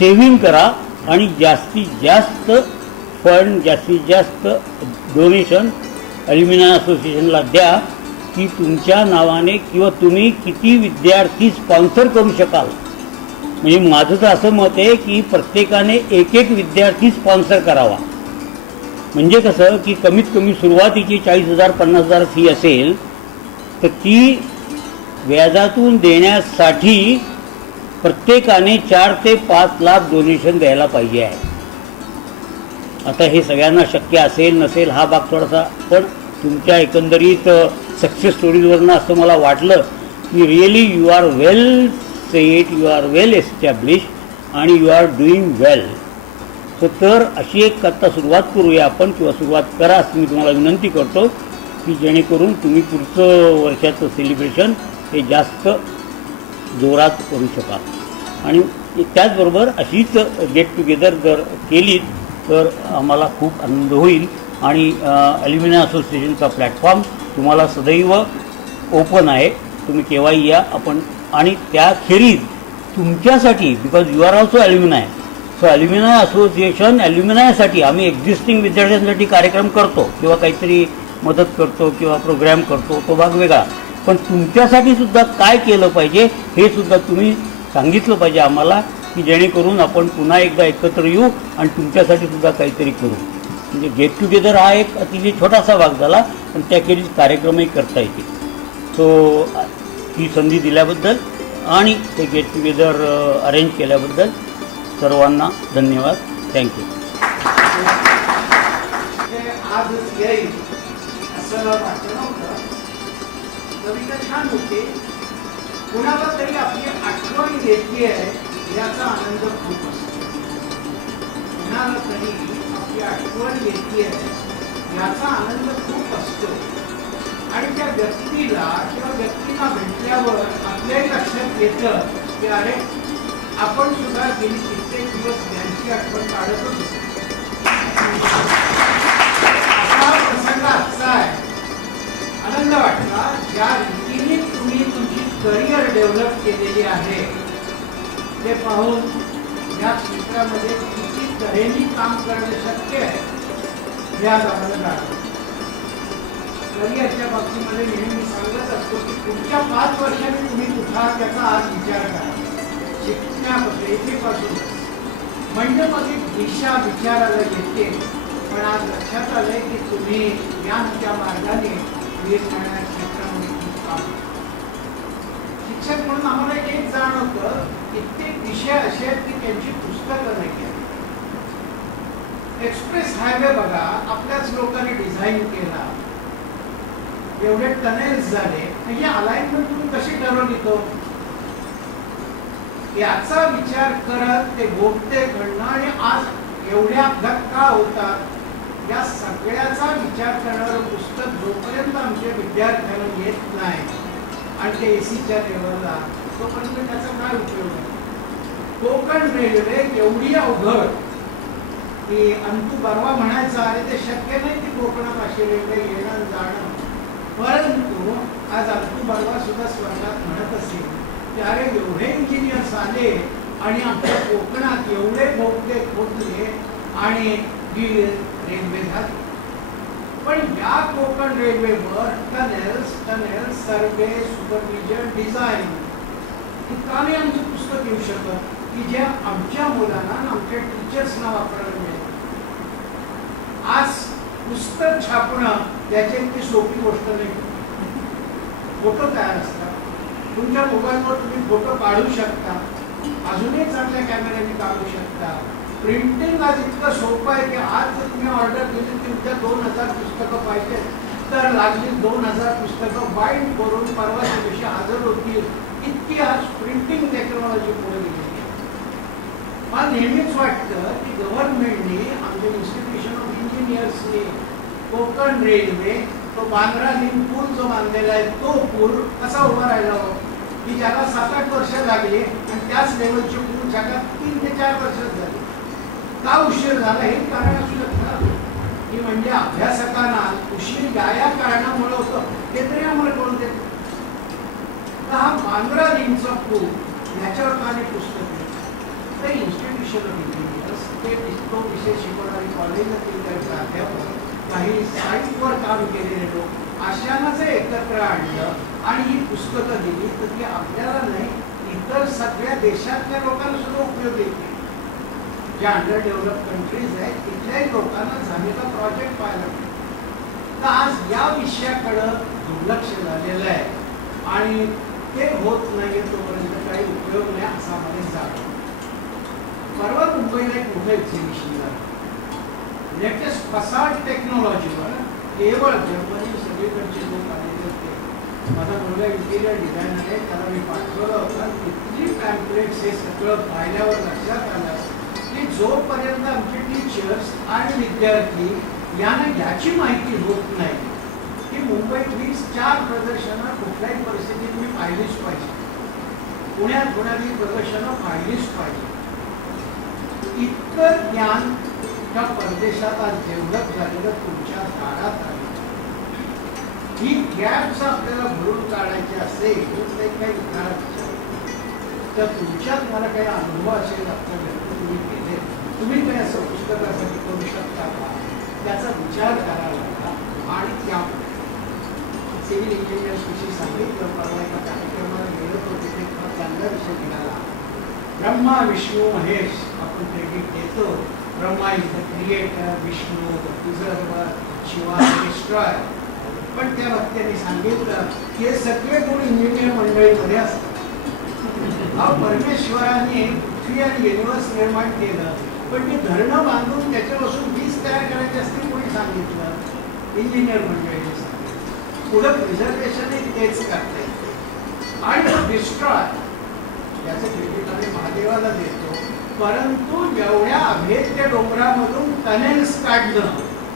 Saving करा आणि जास्तीत जास्त फंड, जास्तीत जास्त डोनेशन ॲल्युमिनाय असोसिएशनला द्या की तुमच्या नावाने किंवा तुम्ही किती विद्यार्थी स्पॉन्सर करू शकाल. म्हणजे माझं तर असं मत आहे की प्रत्येकाने एक एक विद्यार्थी स्पॉन्सर करावा. म्हणजे कसं की कमीत कमी सुरुवातीची 40,000 50,000 फी असेल तर ती व्याजातून देण्यासाठी प्रत्येकाने 4 ते 5 लाख डोनेशन द्यायला पाहिजे आहे. आता हे सगळ्यांना शक्य असेल नसेल हा भाग थोडासा, पण तुमच्या एकंदरीत सक्सेस स्टोरीजवरनं असं मला वाटलं की really you are well set, you are well establish आणि you are doing well. So तर अशी एक आता सुरुवात करूया आपण, किंवा सुरुवात करा असं मी तुम्हाला विनंती करतो की जेणेकरून तुम्ही पुढचं वर्षाचं सेलिब्रेशन हे जास्त जोरात करू शकाल. आणि त्याचबरोबर अशीच गेट टुगेदर जर केलीत तर आम्हाला खूप आनंद होईल. आणि ॲल्युमिनाय असोसिएशनचा प्लॅटफॉर्म तुम्हाला सदैव ओपन आहे, तुम्ही केव्हाही या आपण. आणि त्याखेरीज तुमच्यासाठी, because you are also alumni, so alumni association ॲल्युमिनायसाठी आम्ही एक्झिस्टिंग विद्यार्थ्यांसाठी कार्यक्रम करतो किंवा काहीतरी मदत करतो किंवा प्रोग्रॅम करतो, तो भाग वेगळा. पण तुमच्यासाठी सुद्धा काय केलं पाहिजे हे सुद्धा तुम्ही सांगितलं पाहिजे आम्हाला, की जेणेकरून आपण पुन्हा एकदा एकत्र येऊ आणि तुमच्यासाठी सुद्धा काहीतरी करू. म्हणजे गेट टुगेदर हा एक अतिशय छोटासा भाग झाला, पण त्याखेरीज कार्यक्रमही करता येतील. सो ही संधी दिल्याबद्दल आणि ते गेट टुगेदर अरेंज केल्याबद्दल सर्वांना धन्यवाद. थँक्यू. आजच येईल असं वाटलं नव्हतं. कविता छान होती. कुणाला तरी आपली आठवण येते याचा आनंद खूप असतो. कुणाला तरी आपली आठवण येते याचा आनंद खूप असतो. आणि त्या व्यक्तीला किंवा व्यक्तीला भेटल्यावर आपल्याही लक्षात येतं की अरे आपण सुद्धा गेली कित्येक दिवस त्यांची आठवण काढत होतो. असा प्रसंग आजचा आहे. आनंद वाटला ज्या रीतीने तुम्ही तुमची करिअर डेव्हलप केलेली आहे ते पाहून या क्षेत्रामध्ये किती तऱ्हेने काम करणं शक्य आहे हे आज आम्हाला जाणवलं. करिअरच्या बाबतीमध्ये नेहमी सांगत असतो की पुढच्या 5 वर्षांनी तुम्ही कुठला त्याचा आज विचार करा. शिकण्यापासून येथेपासून म्हणजे मग एक दिशा विचारायला येते. पण आज लक्षात आलंय की तुम्ही या त्या मार्गाने निर्णय क्षेत्रामध्ये खूप काम. शिक्षक म्हणून आम्हाला एक जाणवतं कित्येक विषय असे आहेत की त्यांची पुस्तकं नाही केली. एक्सप्रेस हायवे बघा आपल्याच लोकांनी डिझाईन केला, एवढे टनेल्स झाले, ही अलाइनमेंट तुम्ही कशी ठरवली तो याचा विचार करत ते बोगते घडणं आणि आज एवढ्या अपघात का होतात या सगळ्याचा विचार करणारं पुस्तक जोपर्यंत आमच्या विद्यार्थ्यांना येत नाही आणि ते एसीच्या लेवलला तोपर्यंत त्याचा काय उपयोग आहे. कोकण रेल्वे एवढी अवघड की अंतू बरवा म्हणायचा अरे ते शक्य नाही की कोकणापाशी रेल्वे येणं जाणं. परंतु आज अंतू बरवा सुद्धा स्वर्गात म्हणत असेल की अरे एवढे इंजिनियर्स आले आणि आमच्या कोकणात एवढे बोगदे खोदले आणि ही रेल्वे झाली. पण या कोकण रेल्वेवर टनेल सर्वे सुपरविजन डिझाईन इतका नाही आमचं पुस्तक येऊ शकत की जे आमच्या मुलांना आमच्या टीचर्सना वापरायला मिळेल. आज पुस्तक छापणं त्याची इतकी सोपी गोष्ट नाही. फोटो तयार असतात, तुमच्या मोबाईलवर तुम्ही फोटो काढू शकता, अजूनही चांगल्या कॅमेऱ्याने काढू शकता. प्रिंटिंग आज इतकं सोपं आहे की आज जर तुम्ही ऑर्डर केली की उद्या 2000 पुस्तकं पाहिजे तर लागली 2000 पुस्तकं बाइंड करून परवाच्या दिवशी हजर होतील. इतकी आज प्रिंटिंग टेक्नॉलॉजी पुढे गेली. मला नेहमीच वाटतं की गव्हर्नमेंटने आमच्या इन्स्टिट्यूशन ऑफ इंजिनियर्सने कोकण रेल्वे तो बांद्रा लिंक पूल जो बांधलेला आहे तो पूल कसा उभा राहिला हो की ज्याला 7-8 वर्ष लागली आणि त्याच लेवलचे पूल जगात 3 ते 4 वर्ष झाली. का उशीर झाला हे कारण असू शकतं की म्हणजे अभ्यासकांना उशीर या कारणामुळे होतं हे तरी आम्हाला कळून देत. हा बांद्रा लिंकचा पूल ह्याच्यावर आणि पुस्तक तर इन्स्टिट्यूशन डिस्ट्रीब्युशन ऑफ इंजिनियर्स, ते तो विषय शिकवणारे कॉलेजातील काही प्राध्यापक, काही साईटवर काम केलेले लोक, अशांना जर एकत्र आणलं आणि ही पुस्तकं दिली तर ती आपल्याला नाही, इतर सगळ्या देशातल्या लोकांना सुद्धा उपयोग येते. ज्या अंडर डेव्हलप कंट्रीज आहेत तिथल्याही लोकांना झालेला प्रोजेक्ट पाहायला मिळतो. तर आज या विषयाकडं दुर्लक्ष झालेलं आहे आणि ते होत नाही तोपर्यंत काही उपयोग नाही असा मला जातो. परवा मुंबईला एक मोठं एक्झिबिशन झालं लेटेस्ट फसाड टेक्नॉलॉजीवर. केवळ जर्मनी सगळीकडचे लोक आलेले होते. माझा मुलगा इंटिरियर डिझायनर आहे, त्याला मी पाठवलं होतं. किती पॅम्पलेट्स हे सगळं पाहिल्यावर लक्षात आलं की जोपर्यंत आमचे टीचर्स आणि विद्यार्थी यांना याची माहिती होत नाही की मुंबईत 20-4 प्रदर्शनं कुठल्याही परिस्थितीत मी पाहिलीच पाहिजे, पुण्यात होणारी प्रदर्शनं पाहिलीच पाहिजे. इतकं ज्ञान त्या परदेशात आज डेव्हलप झालेलं तुमच्या दारात आहे. ही गॅप्स आपल्याला भरून काढायची असेल तर काही विचारात तर तुमच्यात मला काही अनुभव असेल आपल्या व्यक्त तुम्ही केले, तुम्ही काही असं पुस्तकासाठी करू शकता का त्याचा विचार करायला. आणि त्यामुळे सिव्हिल इंजिनियर्स विषयी सांगितलं, परवा एका कार्यक्रमाला गेलो होतो, तिथे फार चांगला विषय निघाला. ब्रह्मा विष्णू महेश आपण क्रेडिट देतो. Brahma is the creator, Vishnu the preserver, Shiva destroyer. पण त्या वक्त्याने सांगितलं की हे सगळे गुण इंजिनियर मंडळीमध्ये असतात. परमेश्वराने पृथ्वी आणि युनिवर्स निर्माण केलं, पण ती धरणं बांधून त्याच्यापासून वीज तयार करायची असते कोणी सांगितलं? इंजिनियर मंडळीने सांगितलं. पुढं प्रिझर्वेशन तेच करता येते. आणि तो डिस्ट्रॉय याचं क्रेडिट आम्ही महादेवाला देतो. परंतु जेवढ्या अभेद्य डोंगरामधून टनेल्स काढणं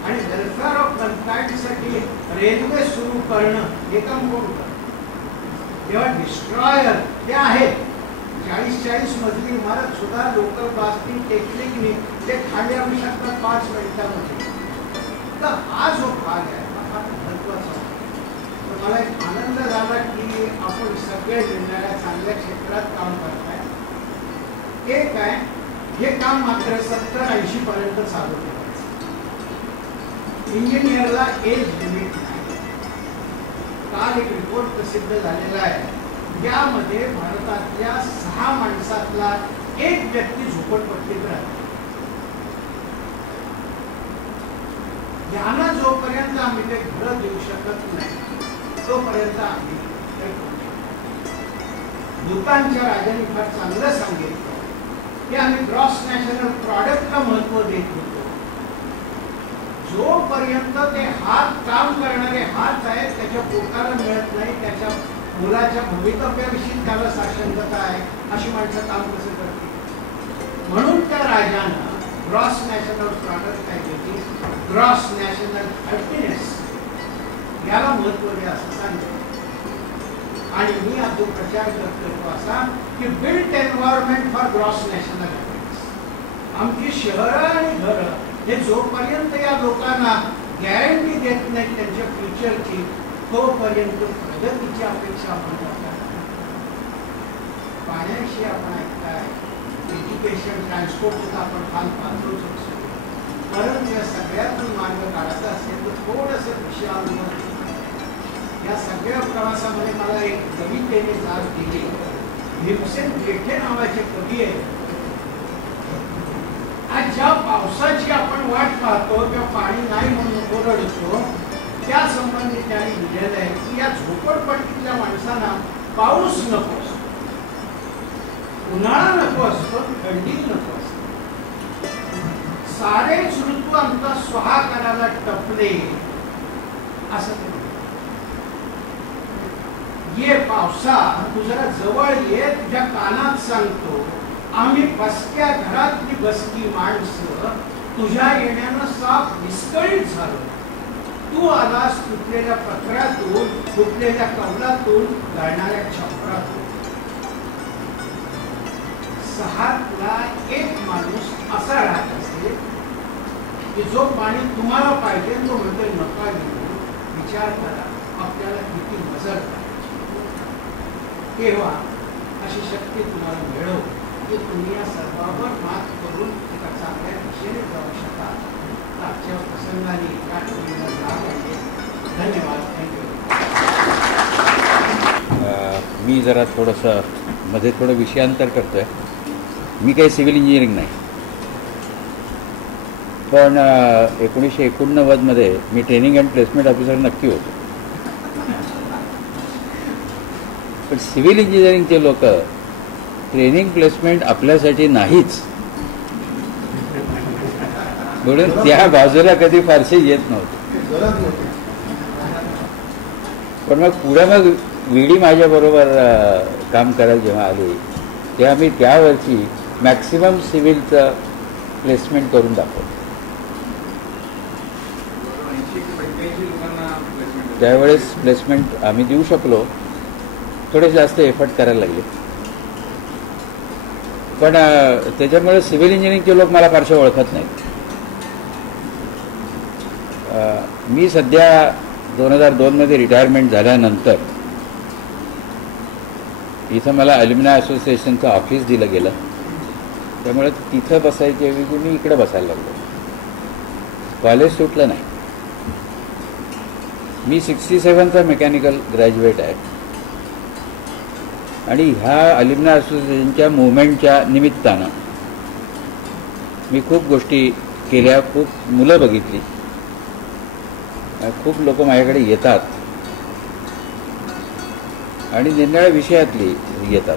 आणि वेलफेअर ऑफ कन्फॅक्टसाठी रेल्वे सुरू करणं हे काम कोण करतं? जेव्हा डिस्ट्रॉयर ते आहेत 40-40 मजली इमारत सुद्धा लोकल ब्लास्टिंग टेक्निकने ते खाली आणू शकतात 5 मिनिटांमध्ये. तर हा जो भाग आहे हा फार महत्वाचा आहे. तर मला एक आनंद झाला की आपण सगळे मिळणाऱ्या चांगल्या क्षेत्रात काम करताय. एक आहे हे काम मात्र 70-80 पर्यंत चालू ठेवायचं. इंजिनियरला एज लिमिट नाही. काल एक रिपोर्ट प्रसिद्ध झालेला आहे, यामध्ये भारतातल्या 6 माणसातला 1 व्यक्ती झोपडपट्टीत राहते. यांना जोपर्यंत आम्ही ते घरं देऊ शकत नाही तोपर्यंत आम्ही भूतानच्या राजाने फार चांगलं सांगितलं की आम्ही ग्रॉस नॅशनल प्रॉडक्टला महत्व देत होतो. जोपर्यंत ते हात काम करणारे हात आहेत त्याच्या पोटाला मिळत नाही, त्याच्या मुलाच्या भवितव्याविषयी त्याला साशंकता आहे, अशी माणसं काम कसं करतील? म्हणून त्या राजानं ग्रॉस नॅशनल प्रॉडक्ट काय केली, ग्रॉस नॅशनल हॅपीनेस याला महत्व द्या असं सांगितलं. आणि मी आज जो प्रचार करतो तो असा की built environment for gross national happiness. आमची शहरं आणि घरं हे जोपर्यंत या लोकांना गॅरंटी देत नाही त्यांच्या फ्युचरची, तोपर्यंत प्रगतीची अपेक्षा आपण करतात. पाण्याविषयी आपण ऐकताय, एज्युकेशन ट्रान्सपोर्टचं आपण फार पाहतोच असतो. परंतु या सगळ्यातून मार्ग काढायचा असेल तर थोडंसं विषयावर या सगळ्या प्रवासामध्ये मला एक कवितेने जाग दिली. भीमसेन पेठे नावाचे कवी आहेत. आज ज्या पावसाची आपण वाट पाहतो किंवा पाणी नाही म्हणून ओरडतो, त्या संबंधी त्यांनी लिहिलेलं आहे की या झोपडपट्टीतल्या माणसांना पाऊस नको असतो, उन्हाळा नको असतो, थंडी नको असतो, सारेच ऋतू आमचा स्वहा करायला टपले असं ते. ये पावसा तू जरा जवळ ये, तुझ्या कानात सांगतो आम्ही बसक्या घरातली बसकी माणसं तुझ्या येण्यानं साफ विस्कळीत झालो. तू आलास तुटलेल्या पत्रातून, तुटलेल्या कवलातून, गळणाऱ्या छपरातून. 6तला 1 माणूस असा राहत असेल की जो पाणी तुम्हाला पाहिजे तो म्हणतो नका घेऊ. विचार करा आपल्याला किती मजल करायची. तेव्हा अशी शक्ती तुम्हाला मिळव की तुम्ही या सर्वावर मात करू मी जरा थोडंसं मध्ये थोडं विषयांतर करतो आहे. मी काही सिव्हिल इंजिनिअरिंग नाही, पण 1989मध्ये मी ट्रेनिंग अँड प्लेसमेंट ऑफिसर नक्की होतो. पण सिव्हिल इंजिनिअरिंगचे लोक ट्रेनिंग प्लेसमेंट आपल्यासाठी नाहीच म्हणून त्या बाजूला कधी फारसे येत नव्हते. पण मग पुढे मग व्ही.डी. माझ्याबरोबर काम करायला जेव्हा आले तेव्हा मी त्यावर्षी मॅक्सिमम सिव्हिलचं प्लेसमेंट करून दाखवलं. त्यावेळेस प्लेसमेंट आम्ही देऊ शकलो. थोडे जास्त एफर्ट करायला लागले, पण त्याच्यामुळे सिव्हिल इंजिनिअरिंगचे लोक मला फारसे ओळखत नाहीत. मी सध्या 2002मध्ये रिटायरमेंट झाल्यानंतर इथं मला अल्युमिनाय असोसिएशनचं ऑफिस दिलं गेलं. त्यामुळे तिथं बसायच्या ऐवजी मी इकडे बसायला लागलो. कॉलेज सुटलं नाही. मी 67चा मेकॅनिकल ग्रॅज्युएट आहे आणि ह्या अल्युमिनाय असोसिएशनच्या मुवमेंटच्या निमित्तानं मी खूप गोष्टी केल्या, खूप मुलं बघितली, खूप लोक माझ्याकडे येतात आणि निरनिराळ्या विषयातली येतात.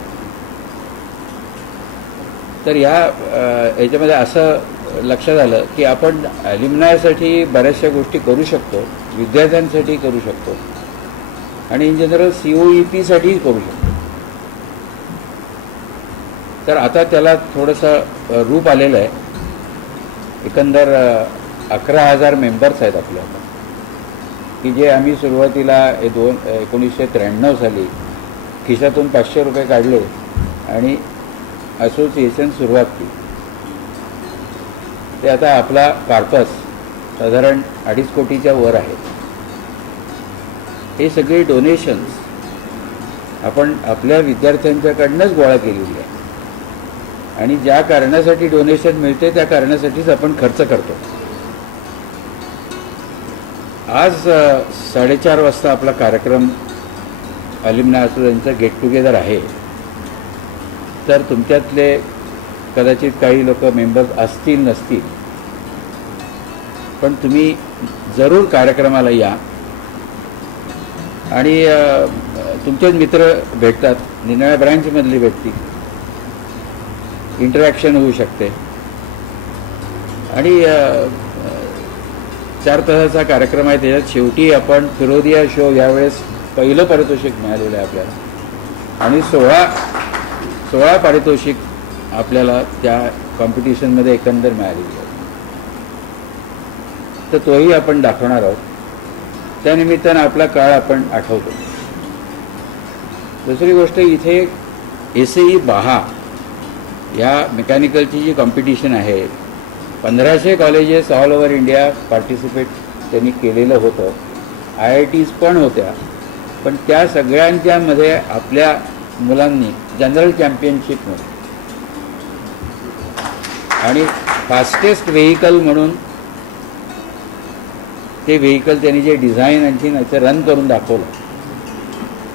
तर याच्यामध्ये असं लक्षात आलं की आपण अल्युमिनायसाठी बऱ्याचशा गोष्टी करू शकतो, विद्यार्थ्यांसाठी करू शकतो आणि इन जनरल COEP-साठीही करू शकतो. तर आता त्याला थोडंसं रूप आलेलं आहे. एकंदर 11,000 मेंबर्स आहेत आपल्याला, की जे आम्ही सुरुवातीला 1993 साली खिशातून 500 रुपये काढले आणि असोसिएशन सुरुवात केली. ते आता आपला कार्पस साधारण 2.5 कोटीच्या वर आहे. हे सगळे डोनेशन्स आपण आपल्या विद्यार्थ्यांच्याकडनंच गोळा केलेली आहे आणि ज्या कारणासाठी डोनेशन मिळते त्या कारणासाठीच आपण खर्च करतो. आज 4:30 वाजता आपला कार्यक्रम अल्युमिनाय असोसिएशनचं गेट टुगेदर आहे. तर तुमच्यातले कदाचित काही लोक मेंबर्स असतील नसतील, पण तुम्ही जरूर कार्यक्रमाला या आणि तुमचेच मित्र भेटतात, निरनिराळ्या ब्रँचमधली भेटतील, इंटरॅक्शन होऊ शकते आणि 4 तासाचा कार्यक्रम आहे. त्याच्यात शेवटी आपण फिरोदिया शो यावेळेस पहिलं पारितोषिक मिळालेलं आहे आपल्याला आणि 16 पारितोषिक आपल्याला त्या कॉम्पिटिशनमध्ये एकंदर मिळालेली आहे. तर तोही आपण दाखवणार आहोत. त्यानिमित्तानं आपला काळ आपण आठवतो. दुसरी गोष्ट, इथे SAE बाहा या मेकॅनिकलची जी कॉम्पिटिशन आहे, 1500 colleges all over India participate त्यांनी केलेलं होतं. IITs पण होत्या, पण त्या सगळ्यांच्यामध्ये आपल्या मुलांनी जनरल चॅम्पियनशिपमध्ये आणि फास्टेस्ट व्हेकल म्हणून ते व्हेकल त्यांनी जे डिझाईन आणखी याचं रन करून दाखवलं,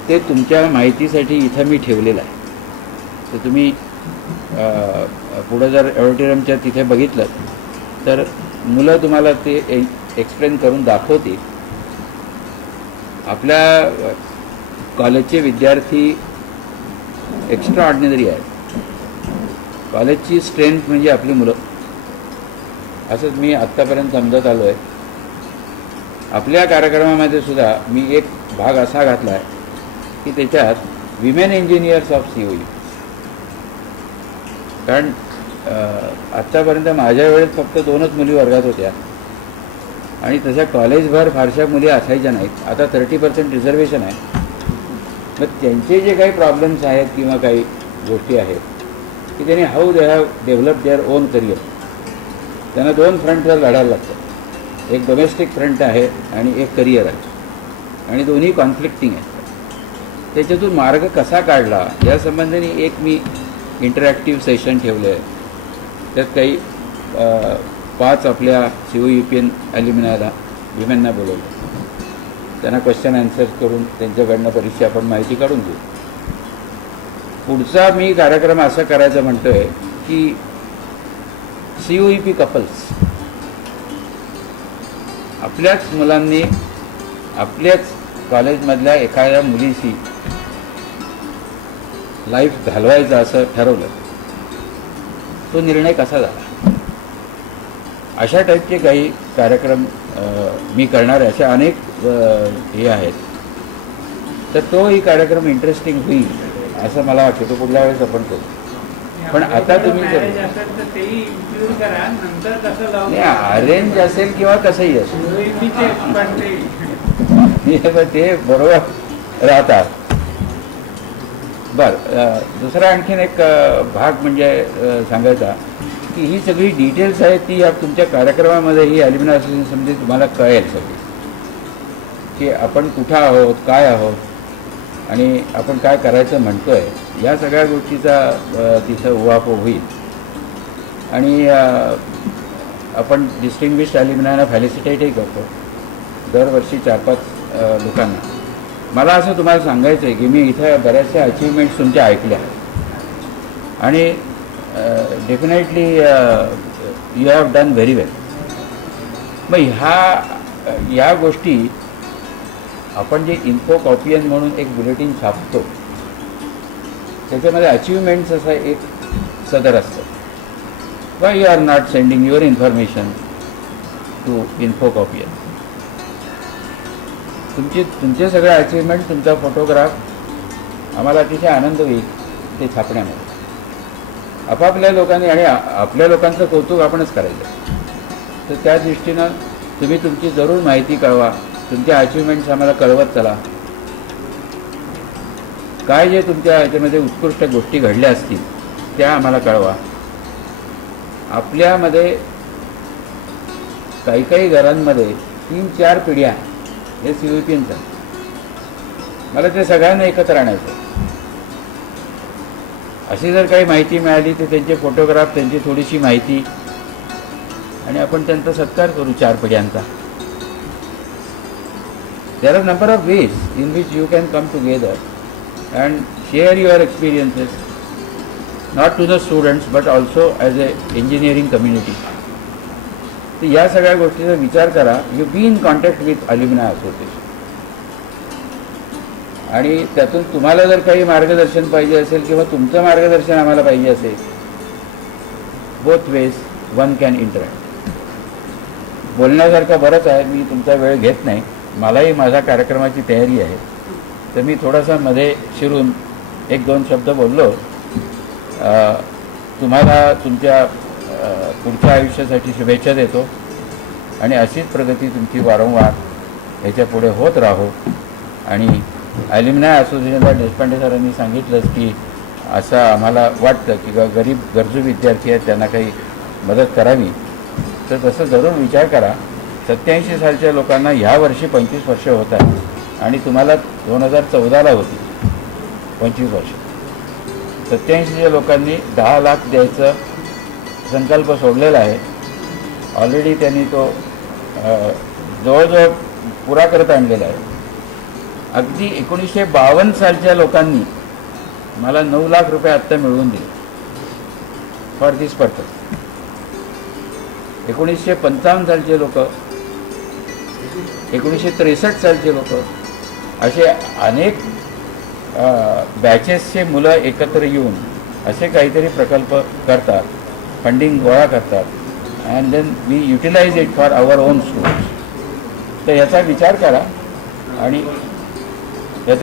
ते तुमच्या माहितीसाठी इथं मी ठेवलेलं आहे. तर तुम्ही पुढं जर ऑडिटोरियमच्या तिथे बघितलं तर मुलं तुम्हाला ते एक्सप्लेन करून दाखवतील. आपल्या कॉलेजचे विद्यार्थी एक्स्ट्रा ऑर्डिनरी आहेत. कॉलेजची स्ट्रेंथ म्हणजे आपली मुलं, असंच मी आत्तापर्यंत समजत आलो आहे. आपल्या कार्यक्रमामध्ये सुद्धा मी एक भाग असा घातला आहे की त्याच्यात विमेन इंजिनियर्स ऑफ COE, कारण आत्तापर्यंत माझ्या वेळेत फक्त 2च मुली वर्गात होत्या आणि तशा कॉलेजभर फारशा मुली असायच्या नाहीत. आता 30% रिझर्वेशन आहे. मग त्यांचे जे काही प्रॉब्लेम्स आहेत किंवा काही गोष्टी आहेत की त्यांनी how they have develop their own career, त्यांना 2 फ्रंटवर लढायला लागतं. एक डोमेस्टिक फ्रंट आहे आणि एक करिअर आहे आणि दोन्ही कॉन्फ्लिक्टिंग आहेत. त्याच्यातून मार्ग कसा काढला या संबंधाने एक मी इंटरॅक्टिव्ह सेशन ठेवलं आहे. त्यात काही 5 आपल्या COEPN अल्युमिनायला विमेनना बोलवलं. त्यांना क्वेश्चन आन्सर्स करून त्यांच्याकडनं बरीचशी आपण माहिती काढून घेऊ. पुढचा मी कार्यक्रम असा करायचा म्हणतोय की COEP कपल्स, आपल्याच मुलांनी आपल्याच कॉलेजमधल्या एखाद्या मुलीशी लाईफ घालवायचा असं ठरवलं, तो निर्णय कसा झाला? अशा टाईपचे काही कार्यक्रम मी करणारे असे अनेक हे आहेत. तर तोही कार्यक्रम इंटरेस्टिंग होईल असं मला वाटतं. तो पुढल्या वेळेस आपण करू. पण आता तुम्ही Marriage असेल तर तेही include करा, नंतर कसं लावू? अरेंज असेल किंवा कसंही असेल COEP पण ते ते बरोबर राहतात. बरं, दुसरा आणखीन एक भाग म्हणजे सांगायचा की ही सगळी डिटेल्स आहेत ती या तुमच्या कार्यक्रमामध्ये ही ॲल्युमिनाय असोसिएशनमध्ये तुम्हाला कळेल सगळी, की आपण कुठं आहोत, काय आहोत आणि आपण काय करायचं म्हणतो आहे. या सगळ्या गोष्टीचा तिथं उहापोह होईल. आणि आपण डिस्टिंग्विश्ड ॲल्युमिनायना फॅलिसिटेटही करतो दरवर्षी 4-5 लोकांना. मला असं तुम्हाला सांगायचं आहे की मी इथं बऱ्याचशा अचिव्हमेंट्स तुमच्या ऐकल्या आणि definitely you have done very well. मग ह्या गोष्टी आपण जे इन्फो कॉपियन म्हणून एक बुलेटिन छापतो त्याच्यामध्ये अचिव्हमेंट्स असं एक सदर असतं. Why you are not sending your information to info कॉपियन. तुमचे सगळे अचिव्हमेंट, तुमचा फोटोग्राफ आम्हाला अतिशय आनंद होईल ते छापण्यामध्ये. आपापल्या लोकांनी आणि आपल्या लोकांचं कौतुक आपणच करायचं. तर त्या दृष्टीनं तुम्ही तुमची जरूर माहिती कळवा, तुमच्या अचिव्हमेंट्स आम्हाला कळवत चला. काय जे तुमच्या याच्यामध्ये उत्कृष्ट गोष्टी घडल्या असतील त्या आम्हाला कळवा. आपल्यामध्ये काही काही घरांमध्ये 3-4 पिढ्या हे COEPचं. मला ते सगळ्यांना एकत्र आणायचं. अशी जर काही माहिती मिळाली तर त्यांचे फोटोग्राफ, त्यांची थोडीशी माहिती आणि आपण त्यांचा सत्कार करू 4 पिढ्यांचा. There are number of ways in which you can come together and share your experiences, not to the students but also as a engineering community. तर या सगळ्या गोष्टीचा विचार करा. You be in contact with alumni association. आणि त्यातून तुम्हाला जर काही मार्गदर्शन पाहिजे असेल किंवा तुमचं मार्गदर्शन आम्हाला पाहिजे असेल, both ways one can interact. बोलण्यासारखं बरंच आहे. मी तुमचा वेळ घेत नाही. मलाही माझ्या कार्यक्रमाची तयारी आहे. तर मी थोडासा मध्ये शिरून 1-2 शब्द बोललो. तुम्हाला तुमच्या पुढच्या आयुष्यासाठी शुभेच्छा देतो आणि अशीच प्रगती तुमची वारंवार ह्याच्या पुढे होत राहो. आणि ॲल्युमिनाय असोसिएशनला देशपांडे सरांनी सांगितलंच की असं आम्हाला वाटतं की गरीब गरजू विद्यार्थी आहेत त्यांना काही मदत करावी. तर तसं जरूर विचार करा. 87 सालच्या लोकांना ह्या वर्षी 25 वर्ष होत आहेत आणि तुम्हाला 2014ला होती 25 वर्ष. 87च्या लोकांनी 10 लाख द्यायचं संकल्प सोडलेला आहे. ऑलरेडी त्यांनी तो जवळजवळ पुरा करत आणलेला आहे. अगदी 1952 सालच्या लोकांनी मला 9 लाख रुपये आत्ता मिळवून दिले फॉर दिस पर्पज. 1955 सालचे लोक, 1963 सालचे लोक, असे अनेक बॅचेसचे मुलं एकत्र येऊन असे काहीतरी प्रकल्प करतात, फंडिंग गोळा करतात and then we utilize it for our own students. तर याचा विचार करा आणि